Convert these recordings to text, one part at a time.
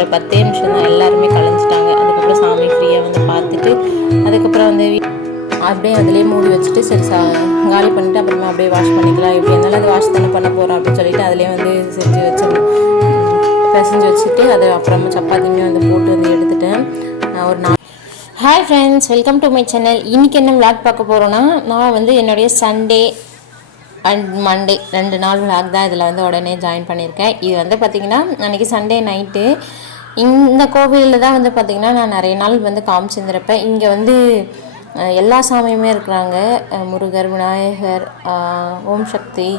ஒரு பத்தே நிமிஷம் தான் எல்லாருமே கலைஞ்சிட்டாங்க அதுக்கப்புறம் சாமி ஃப்ரீயாக வந்து பார்த்துட்டு அதுக்கப்புறம் வந்து அப்படியே அதிலே மூடி வச்சுட்டு சரி சா காலி பண்ணிட்டு அப்புறமா அப்படியே வாஷ் பண்ணிக்கலாம். எப்படி இருந்தாலும் அது வாஷ் தானே பண்ண போகிறோம் அப்படின்னு சொல்லிட்டு அதிலே வந்து செஞ்சு வச்சிடணும். பிசைஞ்சு வச்சுட்டு அதை அப்புறமா சப்பாத்தியுமே வந்து போட்டு வந்து எடுத்துட்டேன். நான் ஒரு நாள் hi friends welcome to my channel இன்றைக்கி என்ன விளாக் பார்க்க போகிறோன்னா நான் வந்து என்னுடைய சண்டே அண்ட் மண்டே ரெண்டு நாள் விளாக் தான் இதில் வந்து உடனே ஜாயின் பண்ணியிருக்கேன். இது வந்து பார்த்திங்கன்னா அன்றைக்கி சண்டே நைட்டு இந்த கோவிலில் தான் வந்து பார்த்திங்கன்னா நான் நிறைய நாள் வந்து காமிச்சிருந்திருப்பேன். இங்கே வந்து எல்லா சாமியுமே இருக்கிறாங்க. முருகர் விநாயகர் ஓம் சக்தி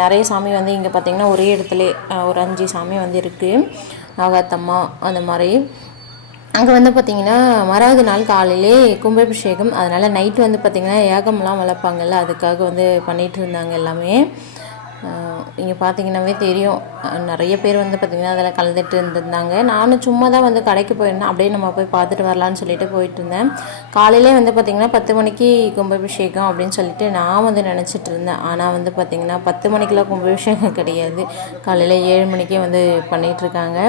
நிறைய சாமி வந்து இங்கே பார்த்திங்கன்னா ஒரே இடத்துல ஒரு அஞ்சு சாமி வந்து இருக்குது நாகாத்தம்மா அந்த மாதிரி. அங்கே வந்து பார்த்திங்கன்னா மறாவது நாள் காலையிலே கும்பாபிஷேகம். அதனால் நைட்டு வந்து பார்த்திங்கன்னா ஏகம்லாம் வளர்ப்பாங்கல்ல அதுக்காக வந்து பண்ணிகிட்டு இருந்தாங்க எல்லாமே. இங்கே பார்த்தீங்கன்னாவே தெரியும். நிறைய பேர் வந்து பார்த்திங்கன்னா அதில் கலந்துட்டு இருந்திருந்தாங்க. நானும் சும்மா தான் வந்து கடைக்கு போயிருந்தேன். அப்படியே நம்ம போய் பார்த்துட்டு வரலான்னு சொல்லிட்டு போயிட்டு இருந்தேன். காலையிலே வந்து பார்த்திங்கன்னா பத்து மணிக்கு கும்பாபிஷேகம் அப்படின்னு சொல்லிட்டு நான் வந்து நினச்சிட்டு இருந்தேன். ஆனால் வந்து பார்த்திங்கன்னா பத்து மணிக்கெலாம் கும்பாபிஷேகம் கிடையாது. காலையில் ஏழு மணிக்கே வந்து பண்ணிகிட்ருக்காங்க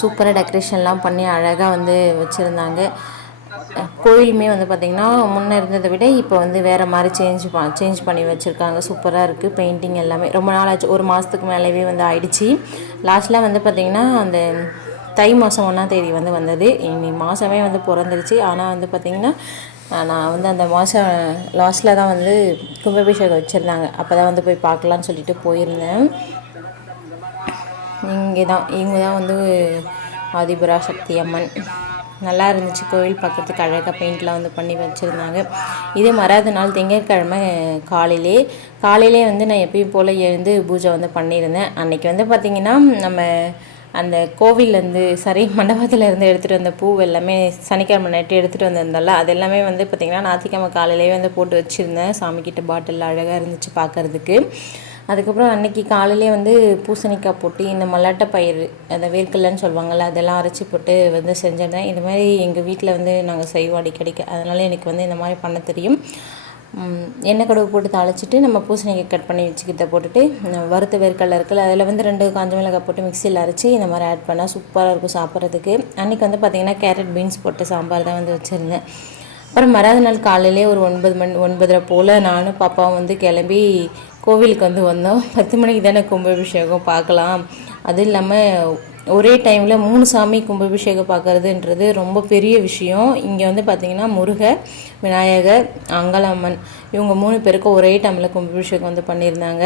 சூப்பராக டெக்கரேஷன்லாம் பண்ணி அழகாக வந்து வச்சுருந்தாங்க. கோயிலுமே வந்து பார்த்திங்கன்னா முன்னே இருந்ததை விட இப்போ வந்து வேறு மாதிரி சேஞ்ச் பா சேஞ்ச் பண்ணி வச்சுருக்காங்க. சூப்பராக இருக்குது பெயிண்டிங் எல்லாமே ரொம்ப நாள் ஆச்சு ஒரு மாதத்துக்கு மேலேவே வந்து ஆயிடுச்சு. லாஸ்ட்டில் வந்து பார்த்திங்கன்னா அந்த தை மாதம் ஒன்றாம் தேதி வந்து வந்தது. இனி மாதமே வந்து பிறந்துருச்சு. ஆனால் வந்து பார்த்திங்கன்னா நான் வந்து அந்த மாதம் லாஸ்ட்டில் தான் வந்து கும்பாபிஷேகம் வச்சுருந்தாங்க. அப்போ தான் வந்து போய் பார்க்கலான்னு சொல்லிட்டு போயிருந்தேன். இங்கே தான் இவங்க தான் வந்து ஆதிபுரா சக்தி அம்மன். நல்லா இருந்துச்சு கோவில் பக்கத்துக்கு அழகாக பெயிண்ட்லாம் வந்து பண்ணி வச்சுருந்தாங்க. இதே மறாத நாள் திங்கட்கிழமை காலையிலே காலையிலே வந்து நான் எப்பயும் போல் எழுந்து பூஜை வந்து பண்ணியிருந்தேன். அன்னைக்கு வந்து பார்த்திங்கன்னா நம்ம அந்த கோவில்லேருந்து சரி மண்டபத்தில் இருந்து எடுத்துகிட்டு வந்த பூ எல்லாமே சனிக்கிழமை நைட்டு எடுத்துகிட்டு வந்திருந்தால அது எல்லாமே வந்து பார்த்திங்கன்னா ஞாயிற்றுக்கிழமை காலையிலேயே வந்து போட்டு வச்சுருந்தேன். சாமிக்கிட்ட பாட்டில் அழகாக இருந்துச்சு பார்க்கறதுக்கு அதுக்கப்புறம் அன்றைக்கி காலையிலே வந்து பூசணிக்காய் போட்டு இந்த மல்லாட்டை பயிர் அந்த வேர்க்கடலைன்னு சொல்லுவாங்கள்ல அதெல்லாம் அரைச்சி போட்டு வந்து செஞ்சிருந்தேன். இது மாதிரி எங்கள் வீட்டில் வந்து நாங்கள் செய்வோம் அடிக்கடிக்கு அதனால் எனக்கு வந்து இந்த மாதிரி பண்ண தெரியும். எண்ணெய் கடுகு போட்டு தாளிச்சிட்டு நம்ம பூசணிக்காய் கட் பண்ணி வச்சுக்கிட்ட போட்டுட்டு வறுத்த வேர்க்கடலை இருக்குல்ல அதில் வந்து ரெண்டு காஞ்ச மிளகாய் போட்டு மிக்சியில் அரைச்சி இந்த மாதிரி ஆட் பண்ணால் சூப்பராக இருக்கும் சாப்பிட்றதுக்கு. அன்றைக்கி வந்து பார்த்திங்கன்னா கேரட் பீன்ஸ் போட்டு சாம்பார் தான் வந்து வச்சுருந்தேன். அப்புறம் மறாத நாள் காலையிலே ஒரு ஒன்பது மணி ஒன்பதரை போல் நானும் பாப்பாவும் வந்து கிளம்பி கோவிலுக்கு வந்து வந்தோம். பத்து மணிக்கு தானே கும்பாபிஷேகம் பார்க்கலாம். அதுவும் இல்லாமல் ஒரே டைமில் மூணு சாமி கும்பாபிஷேகம் பார்க்கறதுன்றது ரொம்ப பெரிய விஷயம். இங்கே வந்து பார்த்திங்கன்னா முருக விநாயகர் அங்கலம்மன் இவங்க மூணு பேருக்கும் ஒரே டைமில் கும்பாபிஷேகம் வந்து பண்ணியிருந்தாங்க.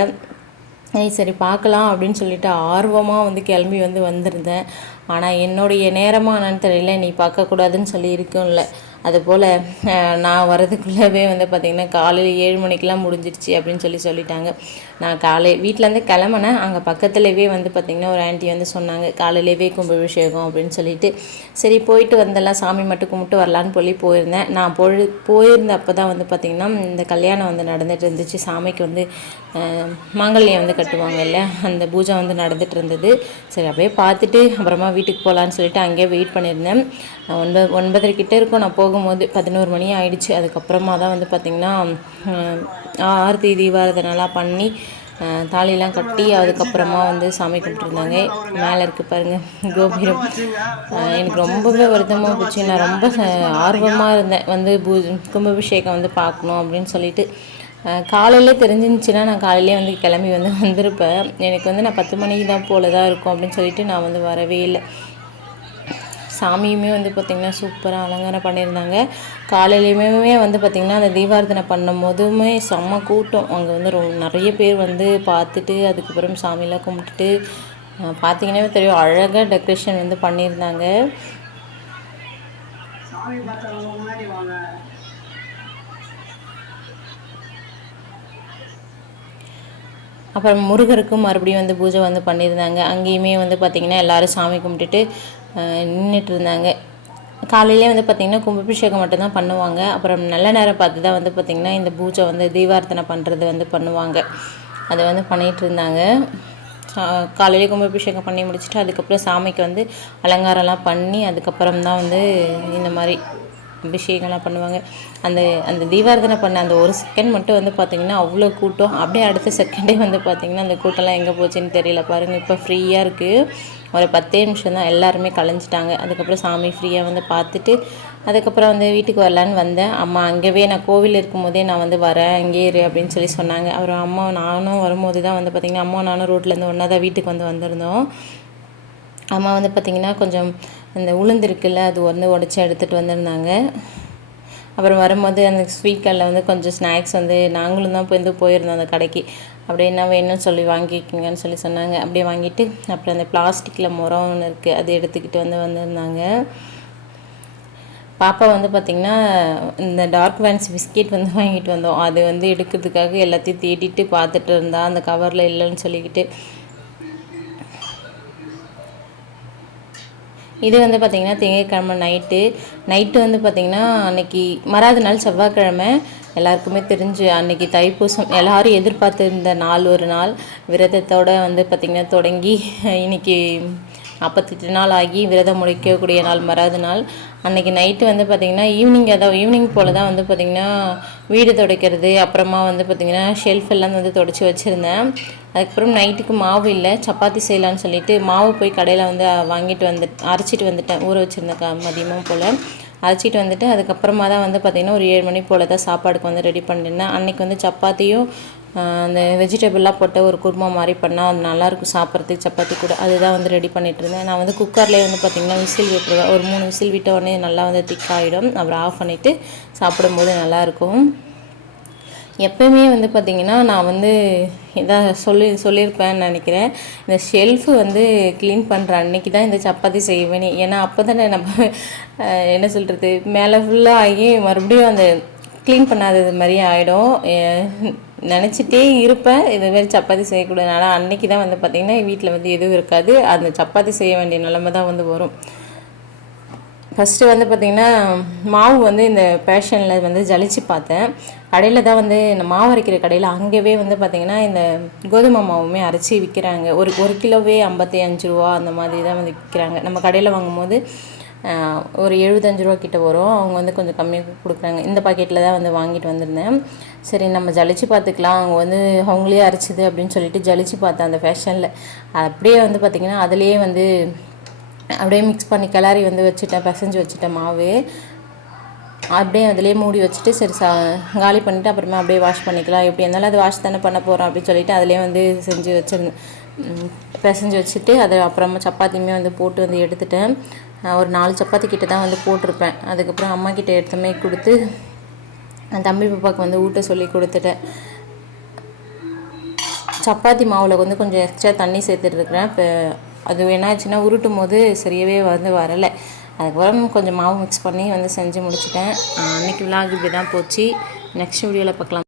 ஏய் சரி பார்க்கலாம் அப்படின்னு சொல்லிட்டு ஆர்வமாக வந்து கிளம்பி வந்து வந்திருந்தேன். ஆனால் என்னுடைய நேரமாக என்னன்னு தெரியல. நீ பார்க்கக்கூடாதுன்னு சொல்லி இருக்கும்ல அதுபோல் நான் வரதுக்குள்ளவே வந்து பார்த்திங்கன்னா காலையில் ஏழு மணிக்கெலாம் முடிஞ்சிருச்சு அப்படின்னு சொல்லி சொல்லிட்டாங்க. நான் காலை வீட்டிலேருந்து கிளம்புனேன். அங்கே பக்கத்துலேயே வந்து பார்த்திங்கன்னா ஒரு ஆண்டி வந்து சொன்னாங்க காலையிலேயே கும்பாபிஷேகம் அப்படின்னு சொல்லிட்டு. சரி போயிட்டு வந்தெல்லாம் சாமி மட்டும் கும்பிட்டு வரலான்னு சொல்லி போயிருந்தேன். நான் பொழு போயிருந்த அப்போ தான் வந்து பார்த்திங்கன்னா இந்த கல்யாணம் வந்து நடந்துட்டு இருந்துச்சு. சாமிக்கு வந்து மங்கல்யம் மாங்கல்யம் வந்து கட்டுவாங்கல்ல அந்த பூஜை வந்து நடந்துட்டு இருந்தது. சரி அப்படியே பார்த்துட்டு அப்புறமா வீட்டுக்கு போகலான்னு சொல்லிட்டு அங்கேயே வெயிட் பண்ணியிருந்தேன். ஒன்பது ஒன்பதரை கிட்டே இருக்கும். நான் போகும்போது பதினோரு மணி ஆயிடுச்சு. அதுக்கப்புறமா தான் வந்து பார்த்திங்கன்னா அஹ், ஆர்த்தி தீபாரதனெல்லாம் பண்ணி தாலிலாம் கட்டி அதுக்கப்புறமா வந்து சாமி கும்பிட்டுருந்தாங்க. மேலே இருக்கு பாருங்கள் கோபுரம். எனக்கு ரொம்பவே வருத்தமாக போச்சு. நான் ரொம்ப ஆர்வமாக இருந்தேன். வந்து பூ கும்பாபிஷேகம் வந்து பார்க்கணும் அப்படின்னு சொல்லிட்டு. காலையிலே தெரிஞ்சிருந்துச்சுன்னா நான் காலையிலே வந்து கிளம்பி வந்து வந்திருப்பேன். எனக்கு வந்து நான் பத்து மணிக்கு தான் போல தான் இருக்கும் அப்படின்னு சொல்லிட்டு நான் வந்து வரவே இல்லை. சாமியுமே வந்து பார்த்திங்கன்னா சூப்பராக அலங்காரம் பண்ணியிருந்தாங்க. காலையிலையுமே வந்து பார்த்திங்கன்னா அந்த தீபாரதனை பண்ணும் போதுமே செம்ம கூட்டம். அங்கே வந்து ரொம்ப நிறைய பேர் வந்து பார்த்துட்டு அதுக்கப்புறம் சாமியெல்லாம் கும்பிட்டுட்டு பார்த்தீங்கன்னாவே தெரியும் அழகாக டெக்கரேஷன் வந்து பண்ணியிருந்தாங்க. அப்புறம் முருகருக்கும் மறுபடியும் வந்து பூஜை வந்து பண்ணியிருந்தாங்க. அங்கேயுமே வந்து பார்த்திங்கன்னா எல்லாரும் சாமி கும்பிட்டுட்டு நின்றுட்டு இருந்தாங்க. காலையிலே வந்து பார்த்திங்கன்னா கும்பாபிஷேகம் மட்டும்தான் பண்ணுவாங்க. அப்புறம் நல்ல நேரம் பார்த்து தான் வந்து பார்த்திங்கன்னா இந்த பூஜை வந்து தீபார்த்தனை பண்ணுறது வந்து பண்ணுவாங்க. அதை வந்து பண்ணிகிட்டு இருந்தாங்க. சா- காலையிலே கும்பாபிஷேகம் பண்ணி முடிச்சுட்டு அதுக்கப்புறம் சாமிக்கு வந்து அலங்காரம்லாம் பண்ணி அதுக்கப்புறம் தான் வந்து இந்த மாதிரி அபிஷேகம்லாம் பண்ணுவாங்க. அந்த அந்த தீபாரதனை பண்ண அந்த ஒரு செகண்ட் மட்டும் வந்து பார்த்திங்கன்னா அவ்வளோ கூட்டம். அப்படியே அடுத்த செகண்டே வந்து பார்த்திங்கன்னா அந்த கூட்டம்லாம் எங்கே போச்சுன்னு தெரியல. பாருங்கள் இப்போ ஃப்ரீயாக இருக்குது ஒரு பத்தே நிமிஷம் தான் எல்லாருமே கலைஞ்சிட்டாங்க. அதுக்கப்புறம் சாமி ஃப்ரீயாக வந்து பார்த்துட்டு அதுக்கப்புறம் வந்து வீட்டுக்கு வரலான்னு வந்தேன். அம்மா அங்கேவே நான் கோவில் இருக்கும்போதே நான் வந்து வரேன் அங்கே இரு அப்படின்னு சொல்லி சொன்னாங்க. அப்புறம் அம்மா நானும் வரும்போது தான் வந்து பார்த்திங்கன்னா அம்மா நானும் ரோட்லேருந்து ஒன்றா தான் வீட்டுக்கு வந்து வந்திருந்தோம். அம்மா வந்து பார்த்திங்கன்னா கொஞ்சம் இந்த உளுந்து இருக்குல்ல அது வந்து உடச்சி எடுத்துகிட்டு வந்திருந்தாங்க. அப்புறம் வரும்போது அந்த ஸ்வீட் கடையில் வந்து கொஞ்சம் ஸ்நாக்ஸ் வந்து நாங்களும் தான் போய் வந்து போயிருந்தோம் அந்த கடைக்கு. அப்படியே என்ன வேணும்னு சொல்லி வாங்கிக்கோங்கன்னு சொல்லி சொன்னாங்க. அப்படியே வாங்கிட்டு அப்புறம் அந்த பிளாஸ்டிக்கில் முறம் ஒன்று இருக்குது அது எடுத்துக்கிட்டு வந்து வந்திருந்தாங்க. பாப்பா வந்து பார்த்திங்கன்னா இந்த டார்க் வேன்ஸ் பிஸ்கெட் வந்து வாங்கிட்டு வந்தோம். அது வந்து எடுக்கிறதுக்காக எல்லாத்தையும் தேடிட்டு பார்த்துட்டு இருந்தா அந்த கவரில் இல்லைன்னு சொல்லிக்கிட்டு இது வந்து பார்த்திங்கன்னா திங்கட்கிழமை நைட்டு நைட்டு வந்து பார்த்திங்கன்னா அன்னைக்கு மறாவது நாள் செவ்வாய்க்கிழமை. எல்லாருக்குமே தெரிஞ்சு அன்றைக்கி தைப்பூசம். எல்லாரும் எதிர்பார்த்துருந்த நாள் ஒரு நாள். விரதத்தோடு வந்து பார்த்திங்கன்னா தொடங்கி இன்னைக்கு நாற்பத்தெட்டு நாள் ஆகி விரதம் முடிக்கக்கூடிய நாள் மறாவது நாள். அன்றைக்கி நைட்டு வந்து பார்த்திங்கன்னா ஈவினிங் அதான் ஈவினிங் போல் தான் வந்து பார்த்திங்கன்னா வீடு துடைக்கிறது அப்புறமா வந்து பார்த்திங்கன்னா ஷெல்ஃப் எல்லாம் வந்து துடைச்சி வச்சுருந்தேன். அதுக்கப்புறம் நைட்டுக்கு மாவு இல்லை சப்பாத்தி செய்யலான்னு சொல்லிட்டு மாவு போய் கடையில் வந்து வாங்கிட்டு வந்து அரைச்சிட்டு வந்துட்டேன். ஊற வச்சுருந்தேன் க மதியமும் போல். அரைச்சிட்டு வந்துட்டு அதுக்கப்புறமா தான் வந்து பார்த்திங்கன்னா ஒரு ஏழு மணி போல் தான் சாப்பாடுக்கு வந்து ரெடி பண்ணியிருந்தேன் அன்றைக்கி வந்து சப்பாத்தியும் அந்த வெஜிடபிள்லாம் போட்ட ஒரு குருமா மாதிரி பண்ணால் அது நல்லாயிருக்கும் சாப்பிட்றதுக்கு சப்பாத்தி கூட. அதுதான் வந்து ரெடி பண்ணிட்டு இருந்தேன். நான் வந்து குக்கர்லேயே வந்து பார்த்திங்கன்னா விசில் விட்டுருவேன். ஒரு மூணு விசில் விட்ட உடனே நல்லா வந்து திக்காகிடும் அப்புறம் ஆஃப் பண்ணிவிட்டு சாப்பிடும்போது நல்லாயிருக்கும் எப்பயுமே வந்து பார்த்திங்கன்னா நான் வந்து இதான் சொல்லி சொல்லியிருப்பேன்னு நினைக்கிறேன். இந்த ஷெல்ஃபு வந்து க்ளீன் பண்ணுற அன்னைக்கு தான் இந்த சப்பாத்தி செய்வேன். ஏன்னா அப்போ தானே நம்ம என்ன சொல்கிறது மேலே ஃபுல்லாக ஆகி மறுபடியும் அந்த க்ளீன் பண்ணாதது மாதிரி ஆகிடும் நினச்சிட்டே இருப்பேன். இது மாதிரி சப்பாத்தி செய்யக்கூடாது ஆனால் அன்னைக்கு தான் வந்து பார்த்திங்கன்னா வீட்டில் வந்து எதுவும் இருக்காது. அந்த சப்பாத்தி செய்ய வேண்டிய நிலமை தான் வந்து வரும். ஃபஸ்ட்டு வந்து பார்த்திங்கன்னா மாவு வந்து இந்த பேஷனில் வந்து ஜலிச்சு பார்த்தேன். கடையில் தான் வந்து இந்த மாவு அரைக்கிற கடையில் அங்கேவே வந்து பார்த்திங்கன்னா இந்த கோதுமை மாவுமே அரைச்சி விற்கிறாங்க ஒரு ஒரு கிலோவே ஐம்பத்தி அஞ்சு ரூபா அந்த மாதிரி தான் வந்து விற்கிறாங்க நம்ம கடையில் வாங்கும்போது ஒரு எழுபத்தஞ்சு ரூபா கிட்ட வரும். அவங்க வந்து கொஞ்சம் கம்மியாக கொடுக்குறாங்க. இந்த பாக்கெட்டில் தான் வந்து வாங்கிட்டு வந்திருந்தேன். சரி நம்ம ஜலிச்சு பார்த்துக்கலாம். அவங்க வந்து அவங்களே அரைச்சிது அப்படின்னு சொல்லிட்டு ஜலிச்சு பார்த்தேன் அந்த ஃபேஷனில் அப்படியே வந்து பார்த்திங்கன்னா அதுலேயே வந்து அப்படியே மிக்ஸ் பண்ணி கிளறி வந்து வச்சுட்டேன் பிசைஞ்சு வச்சுட்டேன் மாவு. அப்படியே அதிலே மூடி வச்சுட்டு சரி சா காலி பண்ணிவிட்டு அப்புறமா அப்படியே வாஷ் பண்ணிக்கலாம். எப்படி இருந்தாலும் அது வாஷ் தானே பண்ண போகிறோம் அப்படின்னு சொல்லிட்டு அதிலே வந்து செஞ்சு வச்சுருந்தேன். பிசைஞ்சு வச்சுட்டு அதை அப்புறமா சப்பாத்தியுமே வந்து போட்டு வந்து எடுத்துட்டேன். ஒரு நாலு சப்பாத்தி கிட்ட தான் வந்து போட்டிருப்பேன். அதுக்கப்புறம் அம்மா கிட்டே எடுத்துமே கொடுத்து தம்பி பாப்பாவுக்கு வந்து ஊட்ட சொல்லி கொடுத்துட்டேன். சப்பாத்தி மாவில் வந்து கொஞ்சம் எக்ஸ்ட்ரா தண்ணி சேர்த்துட்ருக்குறேன் இப்போ அது என்னாச்சுன்னா உருட்டும் போது சரியாகவே வந்து வரலை. அதுக்கப்புறம் கொஞ்சம் மாவு மிக்ஸ் பண்ணி வந்து செஞ்சு முடிச்சிட்டேன். அன்றைக்கி விழா இப்படி தான் போச்சு. நெக்ஸ்ட் வீடியோவில் பார்க்கலாம்.